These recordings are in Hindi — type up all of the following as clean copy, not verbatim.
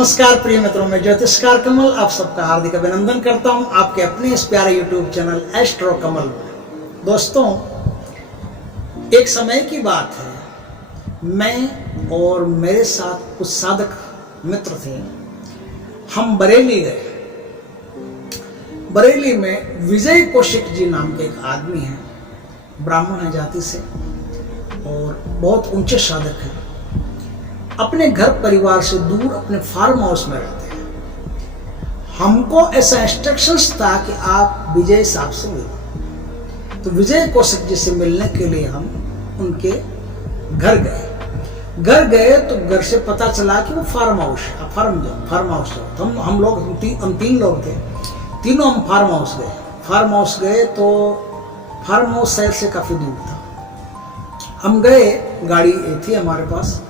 नमस्कार प्रिय मित्रों, मैं ज्योतिषकार कमल आप सबका हार्दिक अभिनंदन करता हूं आपके अपने इस प्यारे यूट्यूब चैनल एस्ट्रो कमल में। दोस्तों, एक समय की बात है, मैं और मेरे साथ कुछ साधक मित्र थे। हम बरेली गए। बरेली में विजय कौशिक जी नाम के एक आदमी हैं, ब्राह्मण है जाति से और बहुत ऊंचे साधक हैं। अपने घर परिवार से दूर अपने फार्म हाउस में रहते हैं। हमको ऐसा इंस्ट्रक्शंस था कि आप विजय साहब से मिलो। तो विजय कौशिक जी से मिलने के लिए हम उनके घर गए तो घर से पता चला कि वो फार्म हाउस है। तो हम तीन लोग थे, तीनों हम फार्म हाउस गए तो फार्म हाउस शहर से काफ़ी दूर था। हम गए, गाड़ी थी हमारे पास।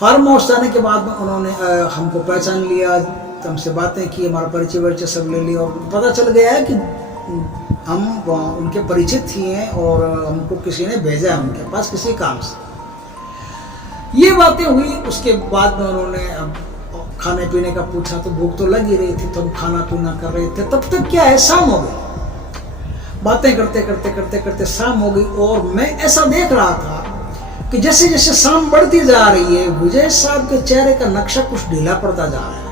फार्म हाउस जाने के बाद में उन्होंने हमको पहचान लिया, तो हमसे बातें की, हमारा परिचय सब ले लिया और पता चल गया है कि हम उनके परिचित ही हैं और हमको किसी ने भेजा है उनके पास किसी काम से। ये बातें हुई। उसके बाद में उन्होंने खाने पीने का पूछा तो भूख तो लग ही रही थी, तो हम खाना पीना कर रहे थे। तब तक क्या है, शाम हो गई। बातें करते शाम हो गई और मैं ऐसा देख रहा था कि जैसे जैसे शाम बढ़ती जा रही है, विजय साहब के चेहरे का नक्शा कुछ ढीला पड़ता जा रहा है।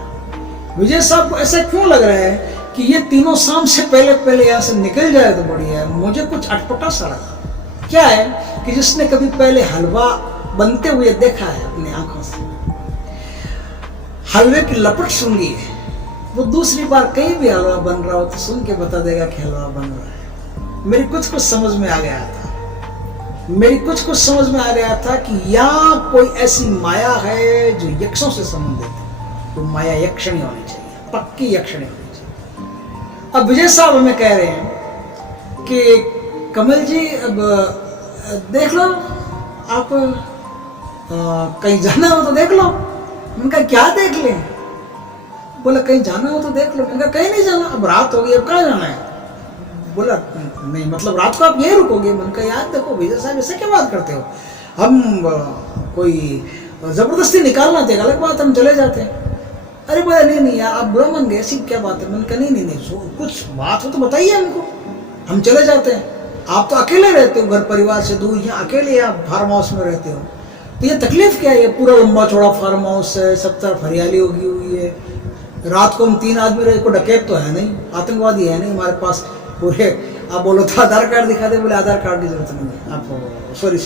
विजय साहब को ऐसा क्यों लग रहा है कि ये तीनों शाम से पहले यहाँ से निकल जाए तो बढ़िया है। मुझे कुछ अटपटा सा लगा। क्या है कि जिसने कभी पहले हलवा बनते हुए देखा है अपनी आंखों से, हलवे की लपट सुन ली है, वो दूसरी बार कहीं भी हलवा बन रहा हो तो सुन के बता देगा कि हलवा बन रहा है। मेरी कुछ समझ में आ गया था कि यहाँ कोई ऐसी माया है जो यक्षों से संबंधित है। तो माया यक्षणी होनी चाहिए, पक्की यक्षणी होनी चाहिए। अब विजय साहब हमें कह रहे हैं कि कमल जी अब देख लो, आप कहीं जाना हो तो देख लो। मैंने कहा क्या देख लें? बोला कहीं जाना हो तो देख लो। मैंने कहा कहीं नहीं जाना, अब रात हो गई, अब कहाँ जाना है? बोला नहीं, मतलब रात को आप यहीं रुकोगे? मैंने कहा यार देखो विजय साहब, ऐसे क्या बात करते हो? हम कोई जबरदस्ती निकालना थे, अलग बात, हम चले जाते हैं। अरे बोला नहीं यार, आप बुरा मान गए, ऐसी क्या बात है? मैंने कहा नहीं, कुछ बात हो तो बताइए हमको, हम चले जाते हैं। आप तो अकेले रहते हो, घर परिवार से दूर, यहाँ अकेले आप फार्म हाउस में रहते हो, तो ये तकलीफ क्या है? पूरा लंबा चौड़ा फार्म हाउस है, सब तरफ हरियाली उगी हुई है। रात को हम 3 आदमी रहे, कोई डकैत तो है नहीं, आतंकवादी है नहीं हमारे पास पूरे। आप बोलो तो आधार कार्ड दिखा दे, बोले आधार कार्ड की जरूरत नहीं है। आप सॉरी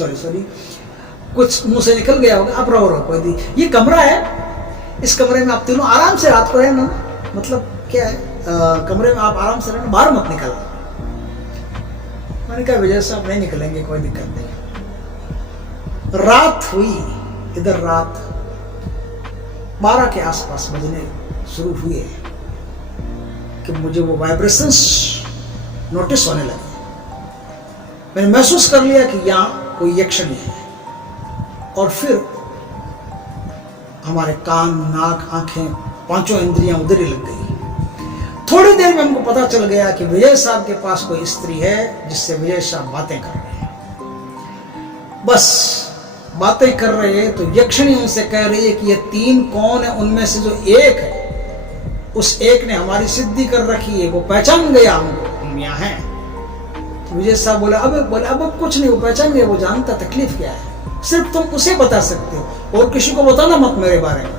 कुछ मुंह से निकल गया होगा, आप रहो कोई। ये कमरा है, इस कमरे में आप तीनों आराम से रात को रहना। मतलब क्या है, कमरे में आप आराम से रहना, बाहर मत निकलना। मैंने कहा विजय साहब नहीं निकलेंगे, कोई दिक्कत नहीं। रात हुई, इधर रात 12 के आसपास बजने शुरू हुए कि मुझे वो वाइब्रेशंस नोटिस होने लगे। मैंने महसूस कर लिया कि यहाँ कोई यक्षणी है। और फिर हमारे कान, नाक, आंखें, 5 इंद्रियां उधर ही लग गई। थोड़ी देर में हमको पता चल गया कि विजय साहब के पास कोई स्त्री है जिससे विजय साहब बातें कर रहे हैं। बस बातें कर रहे हैं तो यक्षणी उनसे कह रही है कि ये 3 कौन है, उनमें से जो एक है, उस एक ने हमारी सिद्धि कर रखी है, वो पहचान गया हमको, हम यहाँ हैं। तो विजय साहब बोला अब कुछ नहीं, वो पहचान गया, वो जानता तकलीफ क्या है, सिर्फ तुम उसे बता सकते हो और किसी को बताना मत मेरे बारे में।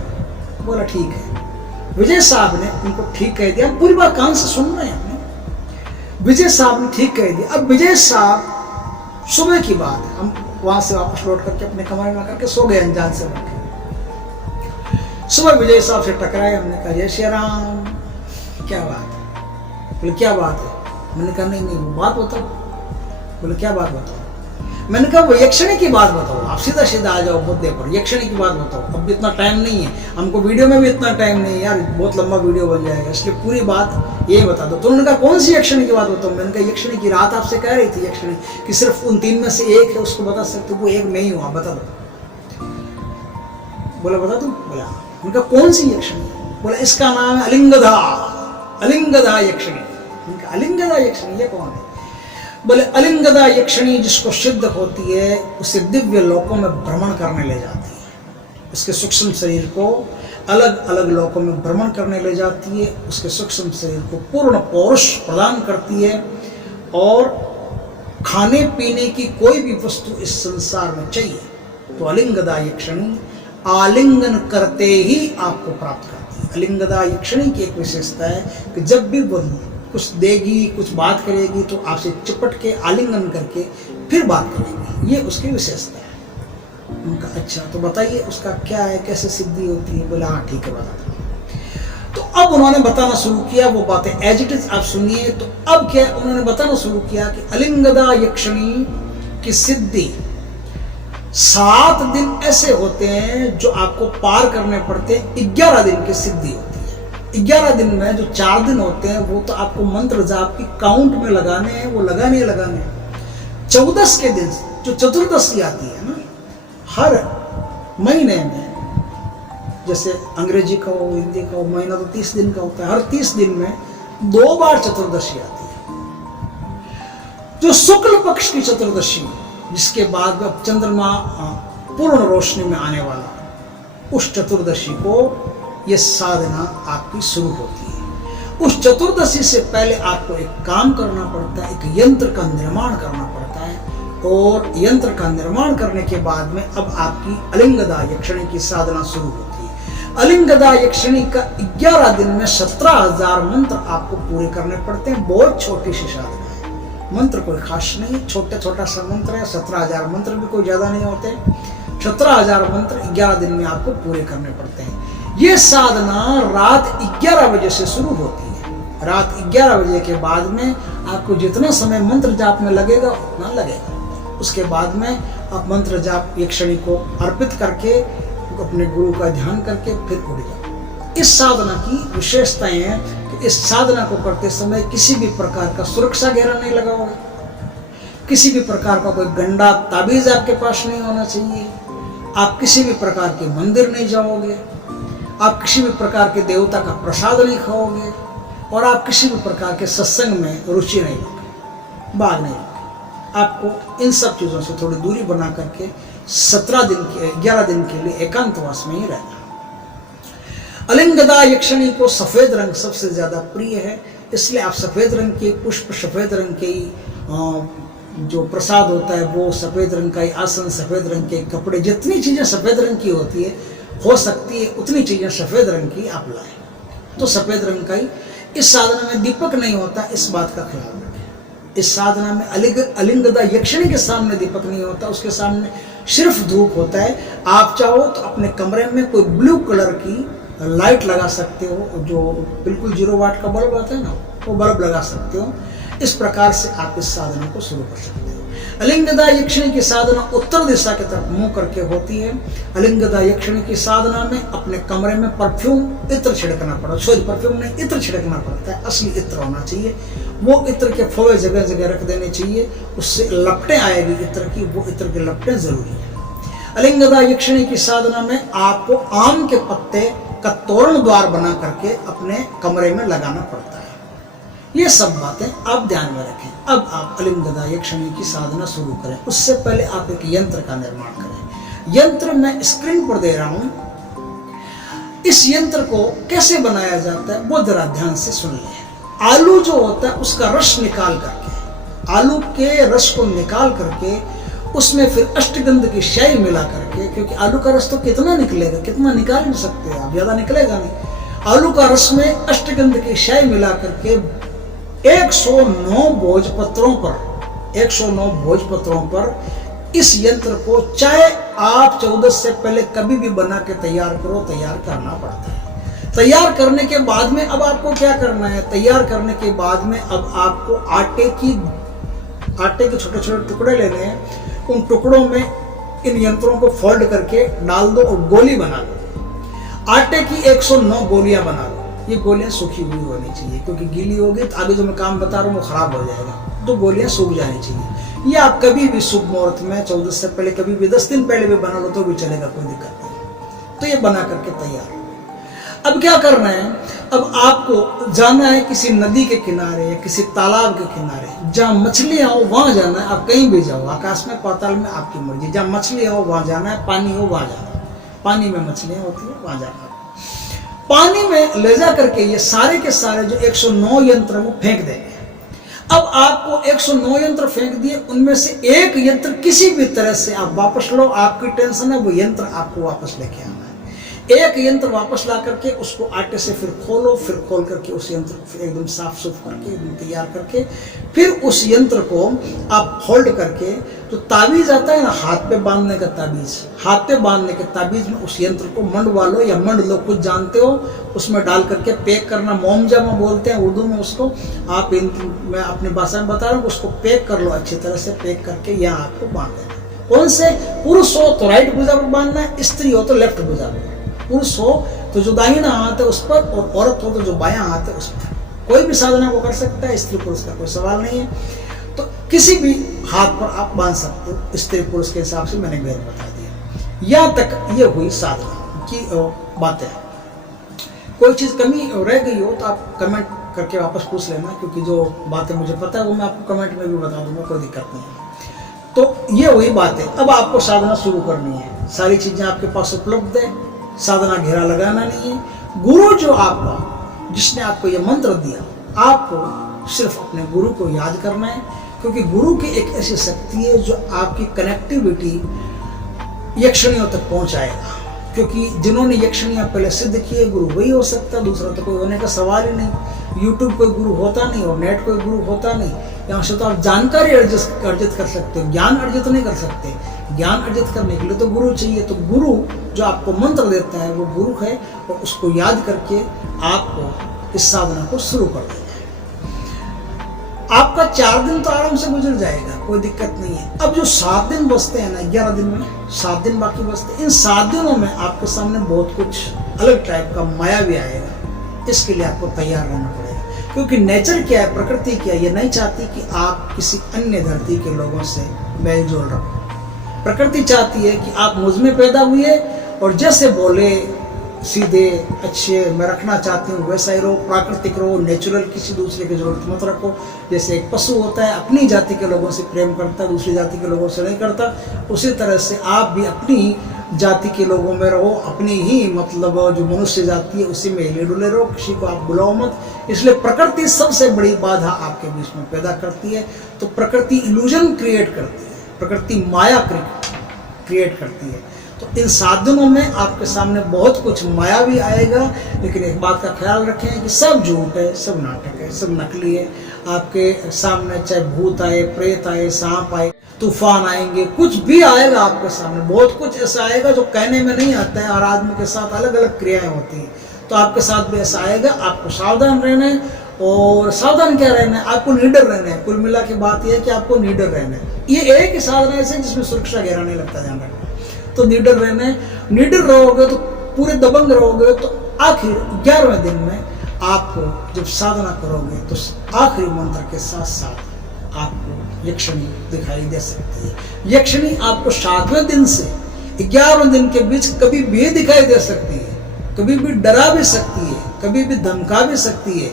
बोला ठीक है। विजय साहब ने उनको ठीक कह दिया। पूरी बात कान से सुन रहे हैं अपने। विजय साहब ने ठीक कह दिया। अब विजय साहब, सुबह की बात है, हम वहां से वापस लौट करके अपने कमरे में करके सो गए अनजान से बैठे। सुबह विजय साहब से टकराए। हमने कहा जय श्री राम, क्या बात है? बोले क्या बात है? मैंने कहा नहीं वो बात बताओ। बोले क्या बात बताओ? मैंने कहा वो यक्षणी की बात बताओ, आप सीधा आ जाओ मुद्दे पर, यक्षणी की बात बताओ। अब इतना टाइम नहीं है हमको, वीडियो में भी इतना टाइम नहीं है यार, बहुत लंबा वीडियो बन जाएगा, इसलिए पूरी बात यही बता दो। तो उन्होंने कहा कौन सी यक्षणी की बात बताओ? मैंने कहा यक्षणी की रात आपसे कह रही थी यक्षणी कि सिर्फ उन 3 में से एक है, उसको बता सकते हो, वो एक मैं ही हूँ, आप बता दो। बोला बता दूँ? बोला। उनका कौन सी यक्षणी? बोला इसका नाम है अलिंगदा यक्षणी। उनका अलिंगदा यक्षणी ये कौन है? बोले अलिंगदा यक्षणी जिसको सिद्ध होती है, उसे दिव्य लोकों में भ्रमण करने ले जाती है। उसके सूक्ष्म शरीर को अलग अलग लोकों में भ्रमण करने ले जाती है, उसके सूक्ष्म शरीर को पूर्ण पौरुष प्रदान करती है, और खाने पीने की कोई भी वस्तु इस संसार में चाहिए तो अलिंगदा यक्षिणी आलिंगन करते ही आपको प्राप्त करती है। अलिंगदा यक्षिणी की एक विशेषता है कि जब भी वो कुछ देगी, कुछ बात करेगी, तो आपसे चिपट के आलिंगन करके फिर बात करेगी, ये उसकी विशेषता है। उनका अच्छा तो बताइए उसका क्या है, कैसे सिद्धि होती है? बोला हाँ ठीक है बताता हूँ। तो अब उन्होंने बताना शुरू किया वो बातें एज इट इज, आप सुनिए। तो अब क्या उन्होंने बताना शुरू किया कि अलिंगदा यक्षिणी की सिद्धि 7 दिन ऐसे होते हैं जो आपको पार करने पड़ते हैं, 11 दिन की सिद्धि होती है। 11 दिन में जो 4 दिन होते हैं वो तो आपको मंत्र जाप की काउंट में लगाने हैं, वो लगाने लगाने। 14 के दिन जो चतुर्दशी आती है ना, हर महीने में, जैसे अंग्रेजी का हो, हिंदी का हो, महीना तो 30 दिन का होता है, हर 30 दिन में 2 बार चतुर्दशी आती है। जो शुक्ल पक्ष की चतुर्दशी, जिसके बाद अब चंद्रमा पूर्ण रोशनी में आने वाला, उस चतुर्दशी को यह साधना आपकी शुरू होती है। उस चतुर्दशी से पहले आपको एक काम करना पड़ता है, एक यंत्र का निर्माण करना पड़ता है, और यंत्र का निर्माण करने के बाद में अब आपकी अलिंगदा यक्षिणी की साधना शुरू होती है। अलिंगदा यक्षिणी का 11 दिन में 17,000 मंत्र आपको पूरे करने पड़ते हैं। बहुत छोटी सी साधना है, मंत्र कोई खास नहीं, छोटा सा मंत्र है। 17,000 मंत्र भी कोई ज्यादा नहीं होते। 17,000 मंत्र 11 दिन में आपको पूरे करने पड़ते हैं। ये साधना रात 11 बजे से शुरू होती है। रात 11 बजे के बाद में आपको जितना समय मंत्र जाप में लगेगा उतना लगेगा। उसके बाद में आप मंत्र जाप यक्षिणी को अर्पित करके अपने गुरु का ध्यान करके फिर उड़ जाओ। इस साधना की विशेषताएं हैं कि इस साधना को करते समय किसी भी प्रकार का सुरक्षा घेरा नहीं लगा होगा, किसी भी प्रकार का कोई गंदा ताबीज आपके पास नहीं होना चाहिए, आप किसी भी प्रकार के मंदिर नहीं जाओगे, आप किसी भी प्रकार के देवता का प्रसाद नहीं खाओगे, और आप किसी भी प्रकार के सत्संग में रुचि नहीं लोगे, भाग नहीं लोगे। आपको इन सब चीज़ों से थोड़ी दूरी बना करके 11 दिन के लिए एकांतवास में ही रहना। अलिंगदा यक्षिणी को सफेद रंग सबसे ज्यादा प्रिय है, इसलिए आप सफेद रंग के पुष्प, सफेद रंग के जो प्रसाद होता है वो सफेद रंग का ही, आसन सफेद रंग के, कपड़े, जितनी चीजें सफेद रंग की होती है हो सकती है उतनी चीजें सफेद रंग की आप लाएं। तो सफेद रंग का ही। इस साधना में दीपक नहीं होता, इस बात का ख्याल रखें। इस साधना में अलिंगदा यक्षिणी के सामने दीपक नहीं होता, उसके सामने सिर्फ धूप होता है। आप चाहो तो अपने कमरे में कोई ब्लू कलर की लाइट लगा सकते हो, जो बिल्कुल 0 वाट का बल्ब आता है ना, वो बल्ब लगा सकते हो। इस प्रकार से आप इस साधना को शुरू कर सकते हो। अलिंगदा यक्षिणी की साधना उत्तर दिशा की तरफ मुंह करके होती है। अलिंगदा यक्षिणी की साधना में अपने कमरे में परफ्यूम, इत्र छिड़कना पड़ता, सॉरी परफ्यूम नहीं, इत्र छिड़कना पड़ता है। असली इत्र होना चाहिए, वो इत्र के फौवे जगह जगह रख देने चाहिए, उससे लपटें आएगी इत्र की, वो इत्र की लपटें जरूरी है। अलिंगदा यक्षिणी की साधना में आपको आम के पत्ते का तोरण द्वार बना करके अपने कमरे में लगाना पड़ता है। ये सब बातें आप ध्यान में रखें। अब आप अलिंगदा यक्षिणी की साधना शुरू करें, उससे पहले आप एक यंत्र का निर्माण करें। यंत्र मैं स्क्रीन पर दे रहा हूं। इस यंत्र को कैसे बनाया जाता है वो जरा ध्यान से सुन लें। आलू जो होता है उसका रस निकाल करके, आलू के रस को निकाल करके उसमें फिर अष्टगंध की शाही मिला करके, क्योंकि आलू का रस तो कितना निकलेगा, कितना निकाल नहीं सकते आप, ज्यादा निकलेगा नहीं। आलू का रस में अष्टगंध की शाही मिला करके 109 भोजपत्रों पर, 109 भोजपत्रों पर इस यंत्र को चाहे आप 14 से पहले कभी भी बना के तैयार करो, तैयार करना पड़ता है। तैयार करने के बाद में अब आपको क्या करना है? तैयार करने के बाद में अब आपको आटे के छोटे छोटे टुकड़े लेने हैं। उन टुकड़ों में इन यंत्रों को फोल्ड करके डाल दो और गोली बना लो। आटे की 109 गोलियां बना लो। ये गोलियां सूखी हुई होनी चाहिए, क्योंकि गीली होगी तो आगे जो मैं काम बता रहा हूँ वो खराब हो जाएगा। तो गोलियां सूख जानी चाहिए। ये आप कभी भी शुभ मुहूर्त में 14 से पहले, कभी भी 10 दिन पहले भी बना लो तो भी चलेगा, कोई दिक्कत नहीं। तो ये बना करके तैयार। अब क्या करना है? अब आपको जाना है किसी नदी के किनारे या किसी तालाब के किनारे, जहाँ मछलियाँ हो वहाँ जाना है। आप कहीं भी जाओ, आकाश में, पाताल में, आपकी मर्जी। जहाँ मछलियाँ हो वहाँ जाना है, पानी हो वहाँ जाना है। पानी में मछलियाँ होती है वहाँ जाना है। पानी में ले जा करके ये सारे के सारे जो 109 यंत्र वो फेंक देंगे। अब आपको 109 यंत्र फेंक दिए, उनमें से एक यंत्र किसी भी तरह से आप वापस लो, आपकी टेंशन है वो यंत्र आपको वापस लेके आना है। एक यंत्र वापस ला करके उसको आटे से फिर खोलो, फिर खोल करके उस यंत्र को एकदम साफ सुफ करके एकदम तैयार करके फिर उस यंत्र को आप होल्ड करके, जो ताबीज आता है ना हाथ पे बांधने का ताबीज, हाथ पे बांधने के ताबीज में उस यंत्र को मंडवा लो या मंड लो, कुछ जानते हो, उसमें डाल करके पैक करना, मोमजामा बोलते हैं उर्दू में उसको। आप मैं अपनी भाषा में बता रहा हूँ, उसको पैक कर लो, अच्छी तरह से पैक करके यहाँ आपको बांध देना। कौन से? पुरुष हो तो राइट भुजा पर बांधना है, स्त्री हो तो लेफ्ट भुजा पर। पुरुष हो तो जो दाहिना हाथ है उस पर, और औरत हो तो जो बायां हाथ है उस पर। कोई भी साधना को कर सकता है, स्त्री पुरुष का कोई सवाल नहीं है। तो किसी भी हाथ पर आप बांध सकते हो, स्त्री पुरुष के हिसाब से मैंने भेद बता दिया। यहाँ तक ये हुई साधना की बातें। कोई चीज़ कमी रह गई हो तो आप कमेंट करके वापस पूछ लेना, क्योंकि जो बातें मुझे पता है वो मैं आपको कमेंट में भी बता दूंगा, कोई दिक्कत नहीं है। तो ये हुई बातें। अब आपको साधना शुरू करनी है, सारी चीज़ें आपके पास उपलब्ध है, साधना घेरा लगाना नहीं है। गुरु जो आपका, जिसने आपको ये मंत्र दिया, आपको सिर्फ अपने गुरु को याद करना है, क्योंकि गुरु की एक ऐसी शक्ति है जो आपकी कनेक्टिविटी यक्षणियों तक पहुंचाएगा। क्योंकि जिन्होंने यक्षणियाँ पहले सिद्ध किए, गुरु वही हो सकता है, दूसरा तो कोई होने का सवाल ही नहीं। यूट्यूब कोई गुरु होता नहीं और नेट कोई गुरु होता नहीं। यहाँ से तो आप जानकारी अर्जित कर सकते हो, ज्ञान अर्जित नहीं कर सकते। ज्ञान अर्जित करने के लिए तो गुरु चाहिए। तो गुरु जो आपको मंत्र देता है वो गुरु है, और उसको याद करके आपको इस साधना को शुरू कर देना है। आपका 4 दिन तो आराम से गुजर जाएगा, कोई दिक्कत नहीं है। अब जो 7 दिन बचते हैं ना, 11 दिन में 7 दिन बाकी बचते हैं, इन 7 दिनों में आपके सामने बहुत कुछ अलग टाइप का माया भी आएगा। इसके लिए आपको तैयार रहना पड़ेगा, क्योंकि नेचर क्या है, प्रकृति क्या है, ये नहीं चाहती कि आप किसी अन्य धरती के लोगों से मेल जोल रखो। प्रकृति चाहती है कि आप मुझ में पैदा हुए और जैसे बोले सीधे अच्छे मैं रखना चाहती हूँ वैसा ही रहो, प्राकृतिक रहो, नेचुरल, किसी दूसरे की जरूरत मत रखो। जैसे एक पशु होता है, अपनी जाति के लोगों से प्रेम करता है, दूसरी जाति के लोगों से नहीं करता, उसी तरह से आप भी अपनी जाति के लोगों में रहो, अपनी ही मतलब जो मनुष्य जाति है उसी में हिले डुले रहो, किसी को आप बुलाओ मत। इसलिए प्रकृति सबसे बड़ी बाधा आपके बीच में पैदा करती है। तो प्रकृति इल्यूजन क्रिएट करती है, प्रकृति माया क्रिएट करती है। तो इन 7 दिनों में आपके सामने बहुत कुछ माया भी आएगा, लेकिन एक बात का ख्याल रखें कि सब झूठ है, सब नाटक है, सब नकली है। आपके सामने चाहे भूत आए, प्रेत आए, सांप आए, तूफान आएंगे, कुछ भी आएगा आपके सामने, बहुत कुछ ऐसा आएगा जो कहने में नहीं आता है। हर आदमी के साथ अलग अलग क्रियाएं होती हैं, तो आपके साथ भी ऐसा आएगा। आपको सावधान रहना है, और सावधान क्या रहना है, आपको निडर रहना है। कुल मिला के बात यह है कि आपको निडर रहना है। ये एक ही साधना है जिसमें सुरक्षा घेरा नहीं लगता, ध्यान रखना। तो निडर रहना है, निडर रहोगे तो पूरे दबंग रहोगे, तो आखिर 11वें दिन में आपको जब साधना करोगे तो आखिरी मंत्र के साथ साथ आपको यक्षिणी दिखाई दे सकती है। यक्षिणी आपको 7वें दिन से 11वें दिन के बीच कभी भी दिखाई दे सकती है, कभी भी डरा भी सकती है, कभी भी धमका भी सकती है,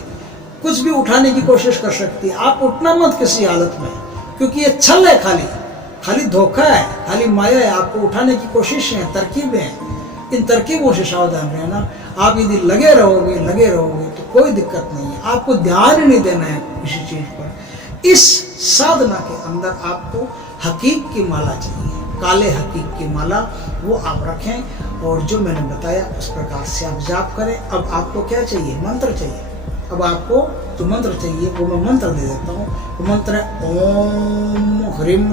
कुछ भी उठाने की कोशिश कर सकती है। आप उठना मत किसी हालत में, क्योंकि ये छल है, खाली धोखा है, खाली माया है। आपको उठाने की कोशिश है, तरकीबें हैं, इन तरकीबों से सावधान रहना। आप यदि लगे रहोगे तो कोई दिक्कत नहीं है। आपको ध्यान ही नहीं देना है किसी चीज पर। इस साधना के अंदर आपको हकीक की माला चाहिए, काले हकीक की माला, वो आप रखें और जो मैंने बताया उस प्रकार से आप जाप करें। अब आपको क्या चाहिए? मंत्र चाहिए। अब आपको जो मंत्र चाहिए वो मैं मंत्र दे देता हूँ। वो मंत्र है ओम ह्रीम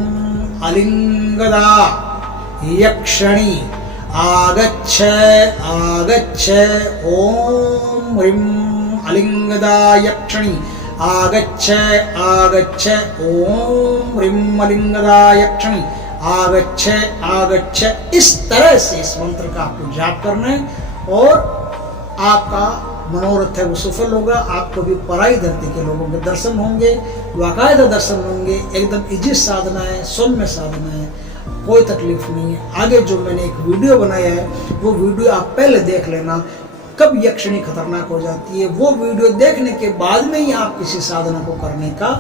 अलिंगदा यक्षिणी आगच्छ आगच्छ। ओम ह्रीम अलिंगदा यक्षिणी आगच्छ आगच्छ। ओम ह्रीम अलिंगदा यक्षिणी आगच्छ आगच्छ। इस तरह से इस मंत्र का आपको जाप करना है और आपका मनोरथ है वो सफल होगा। आपको भी पराई धरती के लोगों के दर्शन होंगे, बाकायदा दर्शन होंगे। एकदम इजी साधना है, सौम्य साधना है, कोई तकलीफ नहीं है। आगे जो मैंने एक वीडियो बनाया है वो वीडियो आप पहले देख लेना, कब यक्षिणी खतरनाक हो जाती है। वो वीडियो देखने के बाद में ही आप किसी साधना को करने का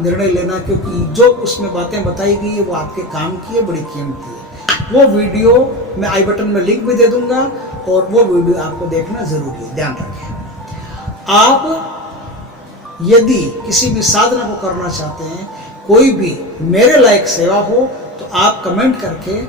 निर्णय लेना, क्योंकि जो उसमें बातें बताई गई है वो आपके काम की है, बड़ी कीमती है। वो वीडियो मैं आई बटन में लिंक भी दे दूंगा, और वो वीडियो आपको देखना जरूरी है। ध्यान रखें, आप यदि किसी भी साधना को करना चाहते हैं, कोई भी मेरे लायक सेवा हो, तो आप कमेंट करके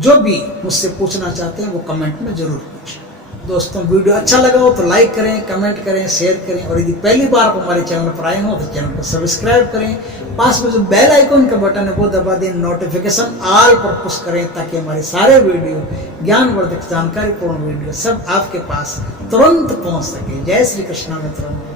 जो भी मुझसे पूछना चाहते हैं वो कमेंट में जरूर पूछें। दोस्तों, वीडियो अच्छा लगा हो तो लाइक करें, कमेंट करें, शेयर करें, और यदि पहली बार आप हमारे चैनल पर आए हो तो चैनल को सब्सक्राइब करें। पास में जो बेल आइकन का बटन है वो दबा दें, नोटिफिकेशन ऑल पर पुश करें, ताकि हमारे सारे वीडियो, ज्ञानवर्धक जानकारीपूर्ण वीडियो सब आपके पास तुरंत पहुंच सके। जय श्री कृष्णा मित्रों।